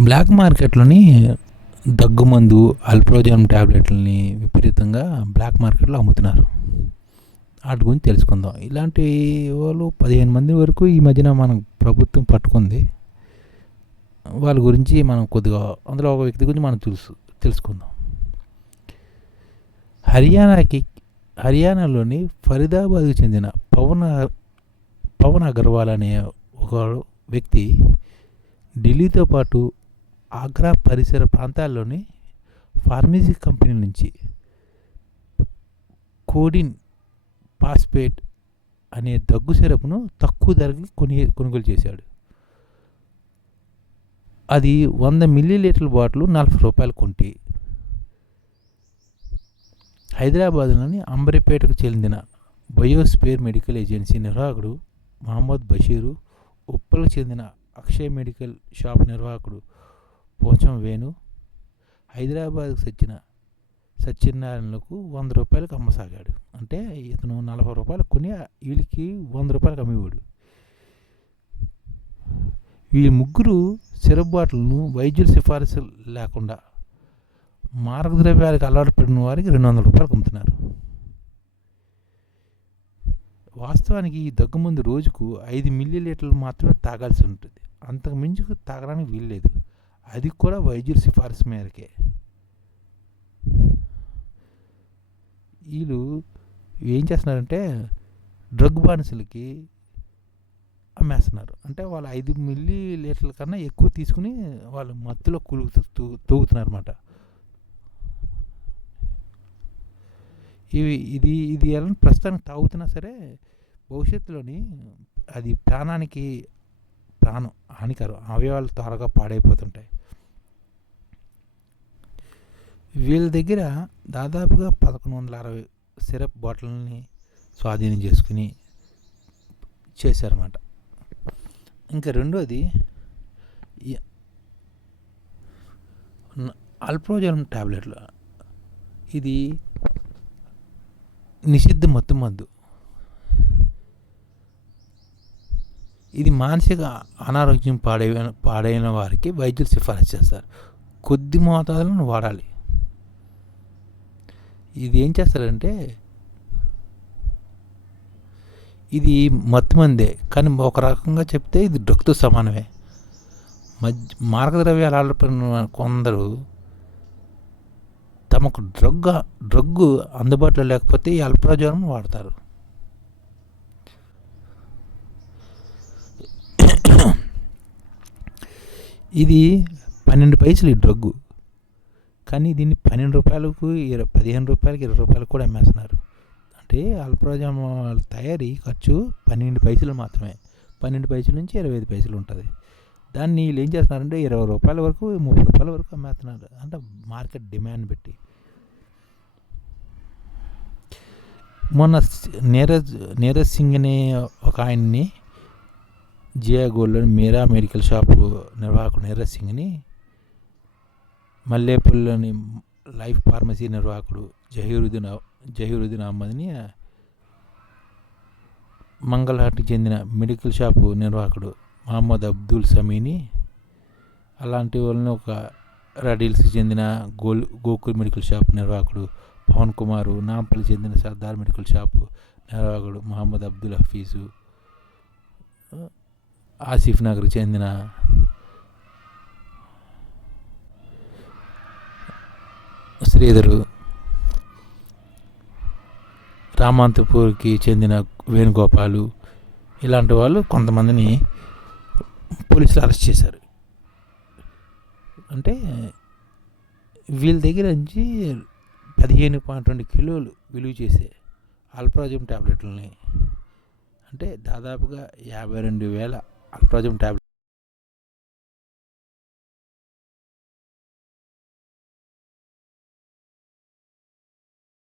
Black మార్కెట్లోని దగ్గు మందు అల్ప్రోజన్ ట్యాబ్లెట్లని విపరీతంగా బ్లాక్ మార్కెట్లో అమ్ముతున్నారు. వాటి గురించి తెలుసుకుందాం. ఇలాంటి వాళ్ళు పదిహేను మంది వరకు ఈ మధ్యన మన ప్రభుత్వం పట్టుకుంది. వాళ్ళ గురించి మనం కొద్దిగా అందులో ఒక వ్యక్తి గురించి మనం తెలుసు తెలుసుకుందాం. హర్యానాకి హర్యానాలోని ఫరీదాబాద్కు చెందిన పవన్ పవన్ అగర్వాల్ అనే ఒక వ్యక్తి ఢిల్లీతో పాటు ఆగ్రా పరిసర ప్రాంతాల్లోని ఫార్మసీ కంపెనీ నుంచి కోడిన్ పాస్పేట్ అనే దగ్గు సిరప్ను తక్కువ ధరకి కొని కొనుగోలు చేశాడు. అది వంద మిల్లీ లీటర్ల బాటిల్ నలభై రూపాయలు కొంటి హైదరాబాద్లోని అంబరిపేటకు చెందిన బయోస్పేర్ మెడికల్ ఏజెన్సీ నిర్వాహకుడు మహమ్మద్ బషీరు ఉప్పలకు చెందిన అక్షయ్ మెడికల్ షాప్ నిర్వాహకుడు పోచం వేణు హైదరాబాద్కు సచ్చిన సత్యనారాయణలకు వంద రూపాయలకు అమ్మసాగాడు. అంటే ఇతను నలభై రూపాయలు కొని వీళ్ళకి వంద రూపాయలకు అమ్మేవాడు. వీళ్ళ ముగ్గురు సిరప్ బాటిల్ను వైద్యుల సిఫారసు లేకుండా మారకద్రవ్యాలకు అలవాటు పడిన వారికి రెండు వందల రూపాయలకు అమ్ముతున్నారు. వాస్తవానికి ఈ దగ్గుమందు రోజుకు ఐదు మిల్లీ లీటర్లు మాత్రమే తాగాల్సి ఉంటుంది. అంతకు మించి తాగడానికి వీల్లేదు. అది కూడా వైద్యుల సిఫార్సు మేరకే. వీళ్ళు ఏం చేస్తున్నారంటే డ్రగ్ బానిసలకి అమ్మేస్తున్నారు. అంటే వాళ్ళు ఐదు మిల్లీ లీటర్ల కన్నా ఎక్కువ తీసుకుని వాళ్ళు మత్తులో కులు తూగుతున్నారు అనమాట ఇవి ఇది ఇది ఎలా ప్రస్తుతానికి తాగుతున్నా సరే భవిష్యత్తులోని అది ప్రాణానికి ప్రాణం హానికరం అవయవాలు త్వరగా పాడైపోతుంటాయి. వీళ్ళ దగ్గర దాదాపుగా పదకొండు వందల అరవై సిరప్ బాటిల్ని స్వాధీనం చేసుకుని చేశారన్నమాట. ఇంకా రెండోది అల్ప్రోజలం ట్యాబ్లెట్లు ఇది నిషిద్ధ మత్తు మందు ఇది మానసిక అనారోగ్యం పాడైన పాడైన వారికి వైద్యులు సిఫారసు చేస్తారు. కొద్ది మోతాదులను వాడాలి. ఇది ఏం చేస్తారంటే ఇది మత్తుమందే కానీ ఒక రకంగా చెప్తే ఇది డ్రగ్తో సమానమే. మధ్య మార్గద్రవ్యాలు ఆడపడిన కొందరు తమకు డ్రగ్ డ్రగ్ అందుబాటులో లేకపోతే ఈ అల్ప్రాజ్వరం వాడతారు. ఇది పన్నెండు పైసలు ఈ డ్రగ్గు. కానీ దీన్ని పన్నెండు రూపాయలకు ఇరవై పదిహేను రూపాయలకి ఇరవై రూపాయలకు కూడా అమ్మేస్తున్నారు. అంటే అల్ప్రాజామ్ తయారీ ఖర్చు పన్నెండు పైసలు మాత్రమే. పన్నెండు పైసల నుంచి ఇరవై ఐదు పైసలు ఉంటుంది. దాన్ని వీళ్ళు ఏం చేస్తున్నారంటే ఇరవై రూపాయల వరకు ముప్పై రూపాయల వరకు అమ్మేస్తున్నారు. అంటే మార్కెట్ డిమాండ్ పెట్టి. మొన్న నీరజ్ నీరజ్ సింగ్ అనే ఒక ఆయన్ని జియా గోల్డ్లోని మీరా మెడికల్ షాపు నిర్వాహకుడు నీరజ్ సింగ్ని మల్లేపల్లిలోని లైఫ్ ఫార్మసీ నిర్వాహకుడు జహీరుద్దీన్ జహీరుద్దీన్ అహ్మద్ని మంగళహాట్కి చెందిన మెడికల్ షాపు నిర్వాహకుడు మహమ్మద్ అబ్దుల్ సమీని అలాంటి వాళ్ళని ఒక రడీల్స్కి చెందిన గోల్ గోకుల్ మెడికల్ షాప్ నిర్వాహకుడు పవన్ కుమారు నాంపల్లి చెందిన సర్దార్ మెడికల్ షాపు నిర్వాహకుడు మహమ్మద్ అబ్దుల్ హఫీజు ఆసిఫ్ నగర్కి చెందిన శ్రీధరు రామాంతపూర్కి చెందిన వేణుగోపాలు ఇలాంటి వాళ్ళు కొంతమందిని పోలీసులు అరెస్ట్ చేశారు. అంటే వీళ్ళ దగ్గర నుంచి పదిహేను పాయింట్ రెండు కిలోలు విలువ చేసే అల్ప్రాజం ట్యాబ్లెట్లని అంటే దాదాపుగా యాభై రెండు వేల అల్ప్రాజం ట్యాబ్లెట్